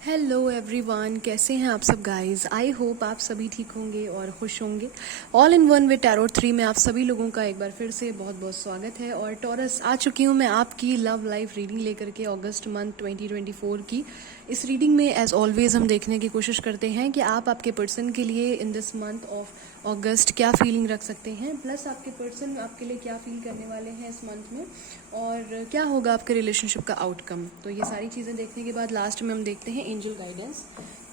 Hello everyone, कैसे हैं आप सब गाइस। आई होप आप सभी ठीक होंगे और खुश होंगे। All in one with tarot 3 में आप सभी लोगों का एक बार फिर से बहुत बहुत स्वागत है। और टॉरस आ चुकी हूँ मैं आपकी लव लाइफ रीडिंग लेकर के अगस्त मंथ 2024 की। इस रीडिंग में एज ऑलवेज हम देखने की कोशिश करते हैं कि आप आपके पर्सन के लिए इन दिस मंथ ऑफ अगस्त क्या फीलिंग रख सकते हैं, प्लस आपके पर्सन आपके लिए क्या फील करने वाले हैं इस मंथ में, और क्या होगा आपके रिलेशनशिप का आउटकम। तो ये सारी चीज़ें देखने के बाद लास्ट में हम देखते हैं एंजल गाइडेंस।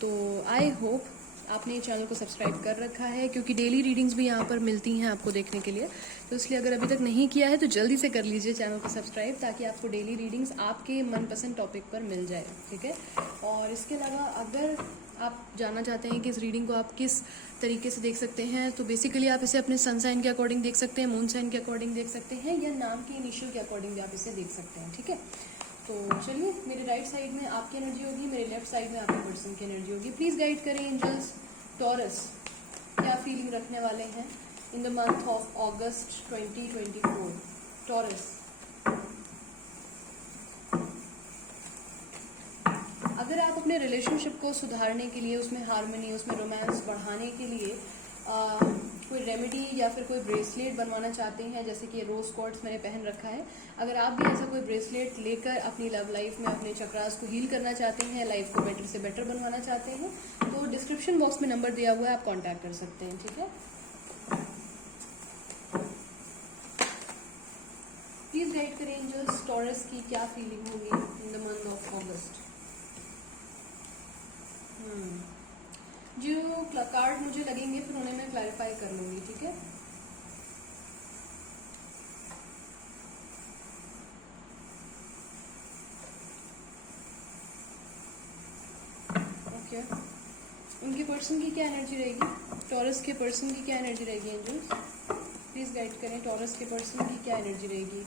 तो आई होप आपने ये चैनल को सब्सक्राइब कर रखा है, क्योंकि डेली रीडिंग्स भी यहाँ पर मिलती हैं आपको देखने के लिए। तो इसलिए अगर अभी तक नहीं किया है तो जल्दी से कर लीजिए चैनल को सब्सक्राइब, ताकि आपको डेली रीडिंग्स आपके मनपसंद टॉपिक पर मिल जाए, ठीक है। और इसके अलावा अगर आप जानना चाहते हैं कि इस रीडिंग को आप किस तरीके से देख सकते हैं, तो बेसिकली आप इसे अपने सन साइन के अकॉर्डिंग देख सकते हैं, मून साइन के अकॉर्डिंग देख सकते हैं, या नाम की इनिशियल के अकॉर्डिंग भी आप इसे देख सकते हैं, ठीक है। तो चलिए, मेरे राइट साइड में आपकी एनर्जी होगी, मेरे लेफ्ट साइड में आपके पर्सन की एनर्जी होगी। प्लीज़ गाइड करें एंजल्स, टॉरस क्या फीलिंग रखने वाले हैं in the month of August 2024। Taurus, अगर आप अपने रिलेशनशिप को सुधारने के लिए, उसमें हार्मनी, उसमें रोमांस बढ़ाने के लिए कोई रेमेडी या फिर कोई ब्रेसलेट बनवाना चाहते हैं, जैसे कि रोज क्वार्ट्स मैंने पहन रखा है, अगर आप भी ऐसा कोई ब्रेसलेट लेकर अपनी लव लाइफ में अपने चक्रास को हील करना चाहते हैं, लाइफ को बेटर से बेटर बनवाना चाहते हैं, तो डिस्क्रिप्शन बॉक्स में नंबर दिया हुआ है, आप कॉन्टैक्ट कर सकते हैं, ठीक है। प्लीज गाइड करें एंजल्स, टॉरस की क्या फीलिंग होगी इन द मंथ ऑफ अगस्त। जो कार्ड मुझे लगेंगे फिर उन्हें मैं क्लैरिफाई कर लूंगी, ठीक है। ओके, उनके पर्सन की क्या एनर्जी रहेगी, टॉरस के पर्सन की क्या एनर्जी रहेगी एंजल्स। प्लीज गाइड करें, टॉरस के पर्सन की क्या एनर्जी रहेगी।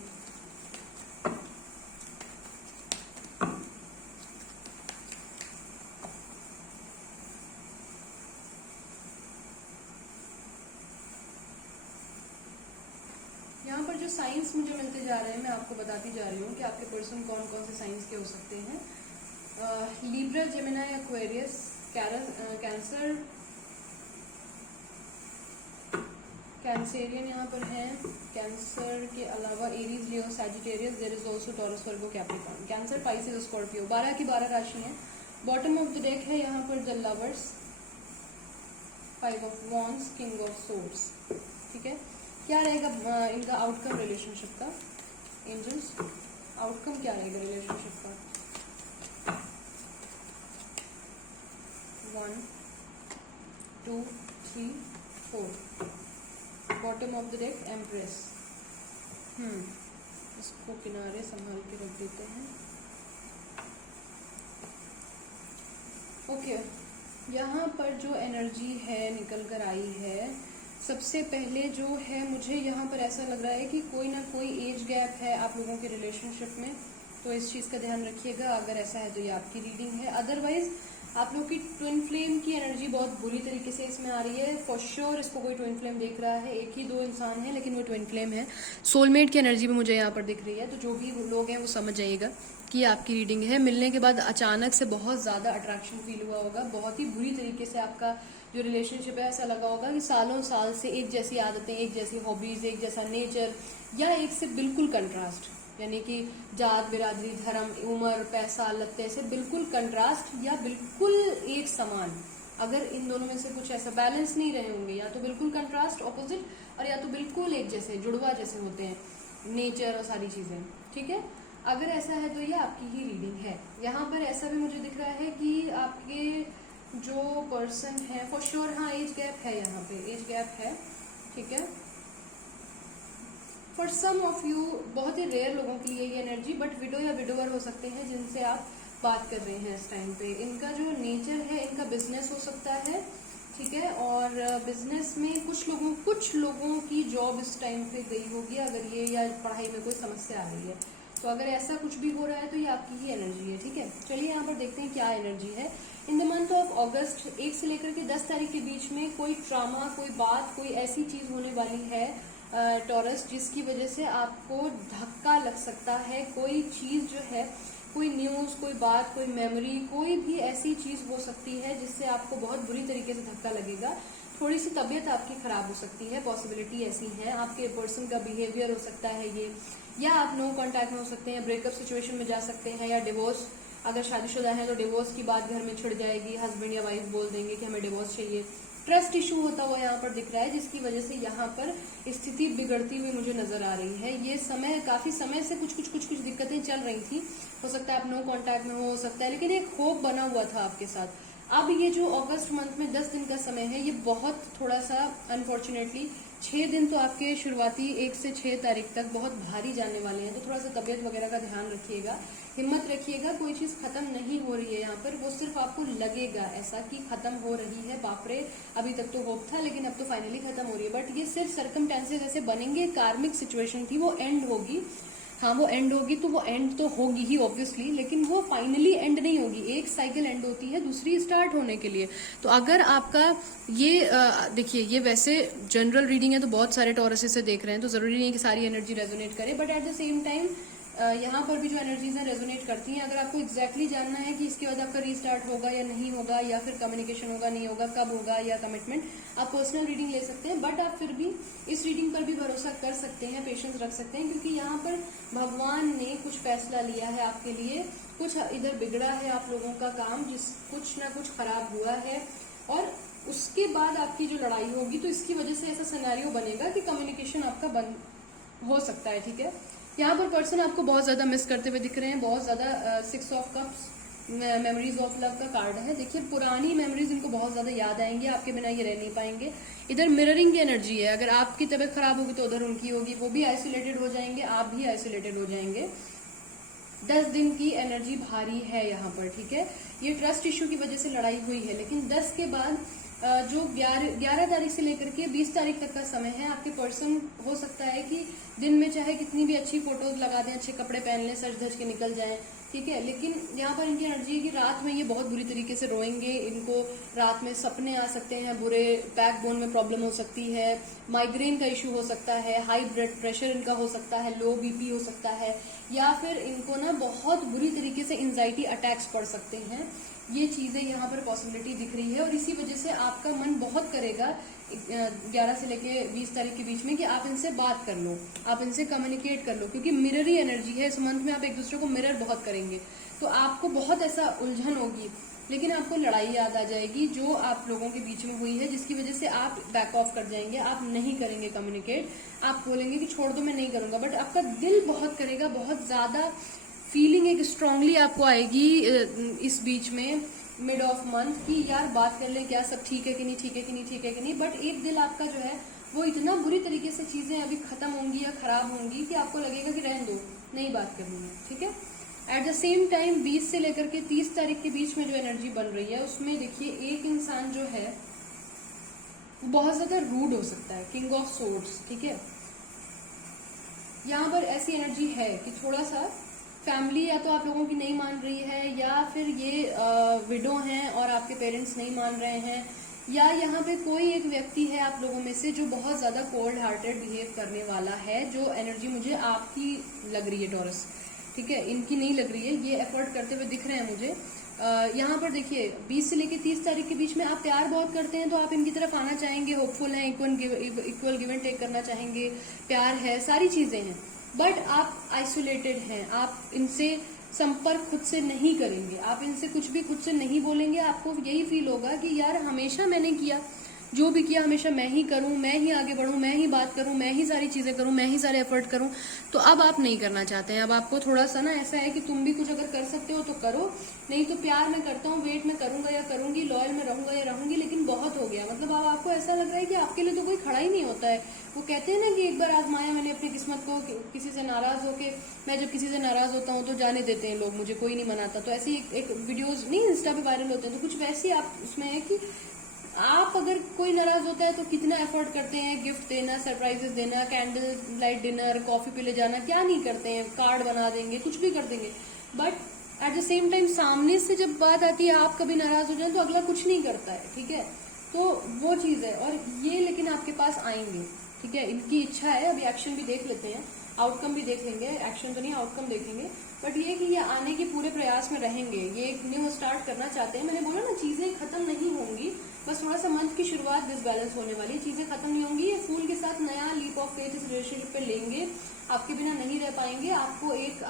यहाँ पर जो साइंस मुझे मिलते जा रहे हैं, मैं आपको बताती जा रही हूँ कि आपके पर्सन कौन कौन से साइंस के हो सकते हैं। Libra, Gemini, Aquarius, Cancer, Cancerian यहाँ पर हैं। कैंसर के अलावा Aries, Leo, Sagittarius, there is also Taurus, Virgo, Capricorn. Cancer, Pisces, Scorpio, 12 की 12 राशि हैं। बॉटम ऑफ द डेक है यहाँ पर the lovers, 5 of wands, king of swords, ठीक है। क्या रहेगा इनका आउटकम रिलेशनशिप का एंजल्स, आउटकम क्या रहेगा रिलेशनशिप का। 1 2 3 4। Bottom of the deck empress. इसको किनारे संभाल के रख देते हैं। ओके, यहाँ पर जो एनर्जी है निकल कर आई है, सबसे पहले जो है मुझे यहाँ पर ऐसा लग रहा है कि कोई ना कोई एज गैप है आप लोगों के रिलेशनशिप में, तो इस चीज़ का ध्यान रखिएगा। अगर ऐसा है तो ये आपकी रीडिंग है। अदरवाइज आप लोग की ट्विन फ्लेम की एनर्जी बहुत बुरी तरीके से इसमें आ रही है। फॉर श्योर इसको कोई ट्विन फ्लेम देख रहा है, एक ही दो इंसान है लेकिन वो ट्विन फ्लेम है। सोलमेट की एनर्जी भी मुझे यहाँ पर दिख रही है। तो जो भी लोग हैं वो समझ जाइएगा कि आपकी रीडिंग है। मिलने के बाद अचानक से बहुत ज़्यादा अट्रैक्शन फील हुआ होगा, बहुत ही बुरी तरीके से आपका जो रिलेशनशिप है ऐसा लगा होगा कि सालों साल से एक जैसी आदतें, एक जैसी हॉबीज, एक जैसा नेचर, या एक से बिल्कुल कंट्रास्ट, यानी कि जात, बिरादरी, धर्म, उम्र, पैसा, लत्ते से बिल्कुल कंट्रास्ट या बिल्कुल एक समान। अगर इन दोनों में से कुछ ऐसा बैलेंस नहीं रहे होंगे, या तो बिल्कुल कंट्रास्ट ऑपोजिट, और या तो बिल्कुल एक जैसे जुड़वा जैसे होते हैं नेचर और सारी चीजें, ठीक है। अगर ऐसा है तो ये आपकी ही रीडिंग है। यहाँ पर ऐसा भी मुझे दिख रहा है कि आपके जो पर्सन है फॉर श्योर, हाँ एज गैप है, यहाँ पे एज गैप है, ठीक है। फॉर सम ऑफ यू, बहुत ही रेयर लोगों के लिए ये एनर्जी, बट विडो या विडोवर हो सकते हैं जिनसे आप बात कर रहे हैं इस टाइम पे। इनका जो नेचर है, इनका बिजनेस हो सकता है, ठीक है। और बिजनेस में कुछ लोगों की जॉब इस टाइम पे गई होगी, अगर ये, या पढ़ाई में कोई समस्या आ रही है। तो अगर ऐसा कुछ भी हो रहा है तो ये आपकी ही एनर्जी है, ठीक है। चलिए यहाँ पर देखते हैं क्या एनर्जी है इन द मंथ ऑफ अगस्त। 1 से लेकर के 10 तारीख के बीच में कोई ट्रामा, कोई बात, कोई ऐसी चीज होने वाली है टॉरस, जिसकी वजह से आपको धक्का लग सकता है। कोई चीज जो है कोई न्यूज, कोई बात, कोई मेमोरी, कोई भी ऐसी चीज हो सकती है जिससे आपको बहुत बुरी तरीके से धक्का लगेगा। थोड़ी सी तबीयत आपकी खराब हो सकती है, पॉसिबिलिटी ऐसी है। आपके पर्सन का बिहेवियर हो सकता है ये, या आप नो कांटेक्ट में हो सकते हैं, ब्रेकअप सिचुएशन में जा सकते हैं, या डिवोर्स, अगर शादीशुदा है तो डिवोर्स की बात घर में छिड़ जाएगी, हस्बैंड या वाइफ बोल देंगे कि हमें डिवोर्स चाहिए। ट्रस्ट इशू होता हुआ यहाँ पर दिख रहा है, जिसकी वजह से यहाँ पर स्थिति बिगड़ती हुई मुझे नजर आ रही है। ये समय, काफी समय से कुछ दिक्कतें चल रही थी। हो सकता है आप नो कांटेक्ट में हो सकता है, लेकिन एक होप बना हुआ था आपके साथ। अब ये जो अगस्त मंथ में 10 दिन का समय है, ये बहुत थोड़ा सा अनफॉर्चुनेटली 6 दिन तो आपके शुरुआती 1 से 6 तारीख तक बहुत भारी जाने वाले हैं। तो थोड़ा सा तबीयत वगैरह का ध्यान रखिएगा, हिम्मत रखिएगा। कोई चीज खत्म नहीं हो रही है यहाँ पर, वो सिर्फ आपको लगेगा ऐसा कि खत्म हो रही है, बापरे अभी तक तो होप था लेकिन अब तो फाइनली खत्म हो रही है। बट ये सिर्फ सर्कमस्टेंसेस ऐसे बनेंगे, कार्मिक सिचुएशन थी, वो एंड होगी। हाँ, वो एंड होगी तो वो एंड तो होगी ही ऑब्वियसली, लेकिन वो फाइनली एंड नहीं होगी। एक साइकिल एंड होती है, दूसरी स्टार्ट होने के लिए। तो अगर आपका ये देखिए, ये वैसे जनरल रीडिंग है तो बहुत सारे टॉरसेस से देख रहे हैं, तो जरूरी नहीं है कि सारी एनर्जी रेजोनेट करे, but at the same time यहाँ पर भी जो एनर्जीज हैं रेजोनेट करती हैं। अगर आपको एग्जैक्टली जानना है कि इसके बाद आपका रीस्टार्ट होगा या नहीं होगा, या फिर कम्युनिकेशन होगा नहीं होगा, कब होगा, या कमिटमेंट, आप पर्सनल रीडिंग ले सकते हैं। बट आप फिर भी इस रीडिंग पर भी भरोसा कर सकते हैं, पेशेंस रख सकते हैं, क्योंकि यहाँ पर भगवान ने कुछ फैसला लिया है आपके लिए। कुछ इधर बिगड़ा है आप लोगों का काम, जिस कुछ ना कुछ खराब हुआ है, और उसके बाद आपकी जो लड़ाई होगी, तो इसकी वजह से ऐसा सिनेरियो बनेगा कि कम्युनिकेशन आपका बंद हो सकता है। ठीक है, यहाँ पर पर्सन आपको बहुत ज्यादा मिस करते हुए दिख रहे हैं, बहुत ज्यादा 6 of cups, memories of love का कार्ड है। देखिए, पुरानी मेमोरीज इनको बहुत ज्यादा याद आएंगी, आपके बिना ये रह नहीं पाएंगे। इधर मिररिंग की एनर्जी है, अगर आपकी तबीयत खराब होगी तो उधर उनकी होगी, वो भी आइसोलेटेड हो जाएंगे, आप भी आइसोलेटेड हो जाएंगे। 10 दिन की एनर्जी भारी है यहाँ पर। ठीक है, ये ट्रस्ट इश्यू की वजह से लड़ाई हुई है, लेकिन 10 के बाद जो 11 तारीख से लेकर के 20 तारीख तक का समय है, आपके पर्सन हो सकता है कि दिन में चाहे कितनी भी अच्छी फोटोज लगा दें, अच्छे कपड़े पहन लें, सज धज के निकल जाएं, ठीक है, लेकिन यहाँ पर इनकी एनर्जी है कि रात में ये बहुत बुरी तरीके से रोएंगे। इनको रात में सपने आ सकते हैं बुरे, बैक बोन में प्रॉब्लम हो सकती है, माइग्रेन का इश्यू हो सकता है, हाई ब्लड प्रेशर इनका हो सकता है, लो बीपी हो सकता है, या फिर इनको ना बहुत बुरी तरीके से एंजाइटी अटैक्स पड़ सकते हैं। ये चीजें यहाँ पर पॉसिबिलिटी दिख रही है, और इसी वजह से आपका मन बहुत करेगा 11 से लेके 20 तारीख के बीच में कि आप इनसे बात कर लो, आप इनसे कम्युनिकेट कर लो, क्योंकि मिररी एनर्जी है इस मंथ में। आप एक दूसरे को मिरर बहुत करेंगे, तो आपको बहुत ऐसा उलझन होगी, लेकिन आपको लड़ाई याद आ जाएगी जो आप लोगों के बीच में हुई है, जिसकी वजह से आप बैक ऑफ कर जाएंगे, आप नहीं करेंगे कम्युनिकेट, आप बोलेंगे कि छोड़ दो मैं नहीं करूंगा। बट आपका दिल बहुत करेगा, बहुत ज्यादा फीलिंग एक स्ट्रांगली आपको आएगी इस बीच में मिड ऑफ मंथ की यार बात कर ले, क्या सब ठीक है कि नहीं, ठीक है कि नहीं, ठीक है कि नहीं। बट एक दिल आपका जो है वो इतना बुरी तरीके से चीजें अभी खत्म होंगी या खराब होंगी कि आपको लगेगा कि रहने दो, नहीं बात करनी है। ठीक है, एट द सेम टाइम 20 से लेकर के 30 तारीख के बीच में जो एनर्जी बन रही है, उसमें देखिए एक इंसान जो है वो बहुत ज्यादा रूड हो सकता है, किंग ऑफ सोर्ड्स। ठीक है, यहाँ पर ऐसी एनर्जी है कि थोड़ा सा फैमिली या तो आप लोगों की नहीं मान रही है, या फिर ये विडो हैं और आपके पेरेंट्स नहीं मान रहे हैं, या यहाँ पे कोई एक व्यक्ति है आप लोगों में से जो बहुत ज्यादा कोल्ड हार्टेड बिहेव करने वाला है। जो एनर्जी मुझे आपकी लग रही है टॉरस, ठीक है, इनकी नहीं लग रही है, ये एफर्ट करते हुए दिख रहे हैं मुझे। यहाँ पर देखिए 20 से लेके 30 तारीख के बीच में आप प्यार बहुत करते हैं, तो आप इनकी तरफ आना चाहेंगे, होपफुल हैं, इक्वल गिव एंड टेक करना चाहेंगे, प्यार है, सारी चीजें हैं। बट आप आइसोलेटेड हैं, आप इनसे संपर्क खुद से नहीं करेंगे, आप इनसे कुछ भी खुद से नहीं बोलेंगे। आपको यही फील होगा कि यार हमेशा मैंने किया, जो भी किया हमेशा मैं ही करूं, मैं ही आगे बढ़ूं, मैं ही बात करूं, मैं ही सारी चीजें करूं, मैं ही सारे एफर्ट करूं। तो अब आप नहीं करना चाहते हैं, अब आपको थोड़ा सा ना ऐसा है कि तुम भी कुछ अगर कर सकते हो तो करो, नहीं तो प्यार मैं करता हूँ, वेट में करूंगा या करूंगी, लॉयल में रहूंगा या रहूंगी, लेकिन बहुत हो गया। मतलब अब आपको ऐसा लग रहा है कि आपके लिए तो कोई खड़ा ही नहीं होता है। वो कहते हैं ना कि एक बार आजमाया मैंने अपनी किस्मत को, किसी से नाराज होके, मैं जब किसी से नाराज होता हूँ तो जाने देते हैं लोग, मुझे कोई नहीं मनाता। तो ऐसी एक वीडियोज नहीं इंस्टा पे वायरल होते हैं, तो कुछ वैसे आप उसमें है कि आप अगर कोई नाराज होता है तो कितना एफर्ट करते हैं, गिफ्ट देना, सरप्राइजेस देना, कैंडल लाइट डिनर, कॉफी पे ले जाना, क्या नहीं करते हैं, कार्ड बना देंगे, कुछ भी कर देंगे। But at the same time सामने से जब बात आती है, आप कभी नाराज हो जाए तो अगला कुछ नहीं करता है। ठीक है, तो वो चीज है, और ये लेकिन आपके पास आएंगे। ठीक है, इनकी इच्छा है, अभी एक्शन भी देख लेते हैं, आउटकम भी देख लेंगे, एक्शन तो नहीं आउटकम देखेंगे। बट ये कि ये आने के पूरे प्रयास में रहेंगे, ये एक न्यू स्टार्ट करना चाहते हैं। मैंने बोला ना, चीजें खत्म नहीं होंगी, बस थोड़ा सा मंथ की शुरुआत डिसबैलेंस होने वाली, चीजें खत्म नहीं होंगी। ये फूल के साथ नया लीप ऑफ फेथ इस रिलेशनशिप पे लेंगे, आपके बिना नहीं रह पाएंगे। आपको एक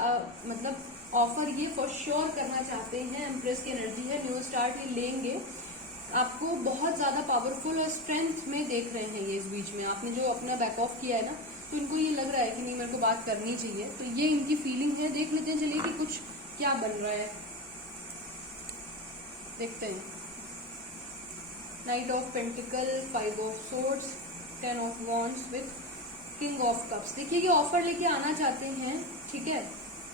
मतलब ऑफर ये फॉर श्योर करना चाहते हैं, एम्प्रेस की एनर्जी है, न्यू स्टार्ट ये लेंगे। आपको बहुत ज्यादा पावरफुल और स्ट्रेंथ में देख रहे हैं ये इस बीच में। आपने जो अपना बैक ऑफ किया है ना, तो इनको ये लग रहा है कि नहीं मेरे को बात करनी चाहिए, तो ये इनकी फीलिंग है। देख लेते हैं चलिए कि कुछ क्या बन रहा है, देखते हैं। Night of pentacle, 5 of swords, 10 of wands with king of cups. देखिए कि ऑफर लेके आना चाहते हैं, ठीक है,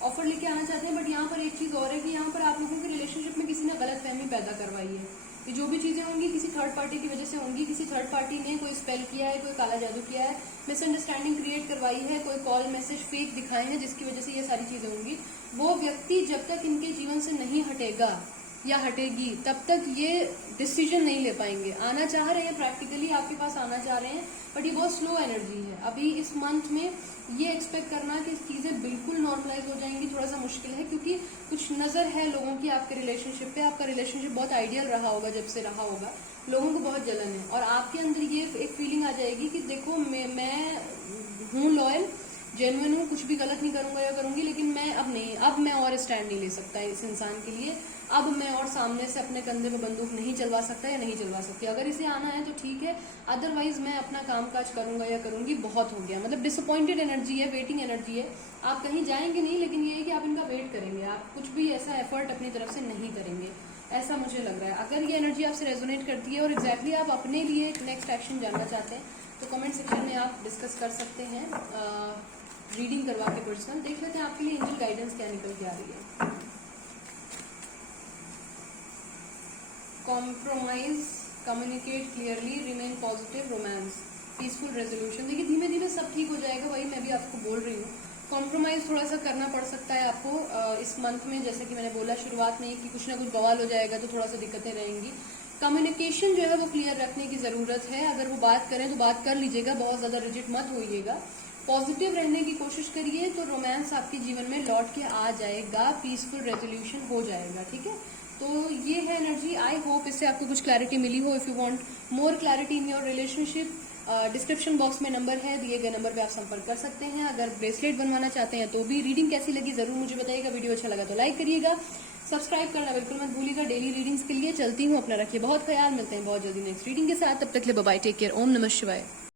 ऑफर लेके आना चाहते हैं। बट यहाँ पर एक चीज और है कि यहाँ पर आप लोगों के रिलेशनशिप में किसी ने गलतफहमी पैदा करवाई है। ये जो भी चीजें होंगी किसी थर्ड पार्टी की वजह से होंगी। किसी थर्ड पार्टी ने कोई स्पेल किया है, कोई काला जादू किया है, मिसअंडरस्टैंडिंग क्रिएट करवाई है, कोई कॉल मैसेज फेक दिखाए हैं, जिसकी वजह से ये सारी चीजें होंगी। वो व्यक्ति जब तक इनके जीवन से नहीं हटेगा या हटेगी, तब तक ये डिसीजन नहीं ले पाएंगे। आना चाह रहे हैं, प्रैक्टिकली आपके पास आना चाह रहे हैं, बट ये बहुत स्लो एनर्जी है। अभी इस मंथ में ये एक्सपेक्ट करना कि चीजें बिल्कुल नॉर्मलाइज हो जाएंगी थोड़ा सा मुश्किल है, क्योंकि कुछ नजर है लोगों की आपके रिलेशनशिप पे। आपका रिलेशनशिप बहुत आइडियल रहा होगा, जब से रहा होगा, लोगों को बहुत जलन है, और आपके अंदर ये एक फीलिंग आ जाएगी कि देखो मैं हूँ लॉयल, जेन्युइन हूँ, कुछ भी गलत नहीं करूंगा या करूंगी, लेकिन मैं अब मैं और स्टैंड नहीं ले सकता इस इंसान के लिए। अब मैं और सामने से अपने कंधे पे बंदूक नहीं चलवा सकता या नहीं चलवा सकती। अगर इसे आना है तो ठीक है, अदरवाइज मैं अपना काम काज करूंगा या करूंगी। बहुत हो गया, मतलब डिसअपॉइंटेड एनर्जी है, वेटिंग एनर्जी है। आप कहीं जाएंगे नहीं, लेकिन ये है कि आप इनका वेट करेंगे, आप कुछ भी ऐसा एफर्ट अपनी तरफ से नहीं करेंगे, ऐसा मुझे लग रहा है। अगर ये एनर्जी आपसे रेजोनेट करती है और एग्जैक्टली आप अपने लिए नेक्स्ट एक्शन जानना चाहते हैं, तो कमेंट सेक्शन में आप डिस्कस कर सकते हैं, रीडिंग करवा के पर्सनल। देख लेते हैं आपके लिए एंजल गाइडेंस क्या निकल के आ रही है। Compromise, communicate clearly, remain positive, romance, peaceful resolution. देखिए धीमे धीमे सब ठीक हो जाएगा, वही मैं भी आपको बोल रही हूँ। कॉम्प्रोमाइज थोड़ा सा करना पड़ सकता है आपको इस मंथ में, जैसे कि मैंने बोला शुरुआत में कि कुछ ना कुछ बवाल हो जाएगा, तो थोड़ा सा दिक्कतें रहेंगी। कम्युनिकेशन जो है वो क्लियर रखने की जरूरत है। अगर वो बात करें तो बात कर लीजिएगा, बहुत ज्यादा रिजिड मत होइएगा। पॉजिटिव रहने की कोशिश करिए, तो रोमांस आपके जीवन में लौट के आ जाएगा, पीसफुल रेजोल्यूशन हो जाएगा, ठीक है। तो ये है एनर्जी। आई होप इससे आपको कुछ क्लैरिटी मिली हो। If you want more clarity in your relationship, description box में नंबर है, दिए गए नंबर पे आप संपर्क कर सकते हैं। अगर ब्रेसलेट बनवाना चाहते हैं तो भी। रीडिंग कैसी लगी जरूर मुझे बताइएगा, वीडियो अच्छा लगा तो लाइक करिएगा, सब्सक्राइब करना बिल्कुल मत भूलिएगा। डेली रीडिंग्स के लिए चलती हूँ, अपना रखिए बहुत ख्याल। मिलते हैं बहुत जल्दी नेक्स्ट रीडिंग के साथ, तब तक के लिए बाय बाय, टेक केयर, ओम नमः शिवाय।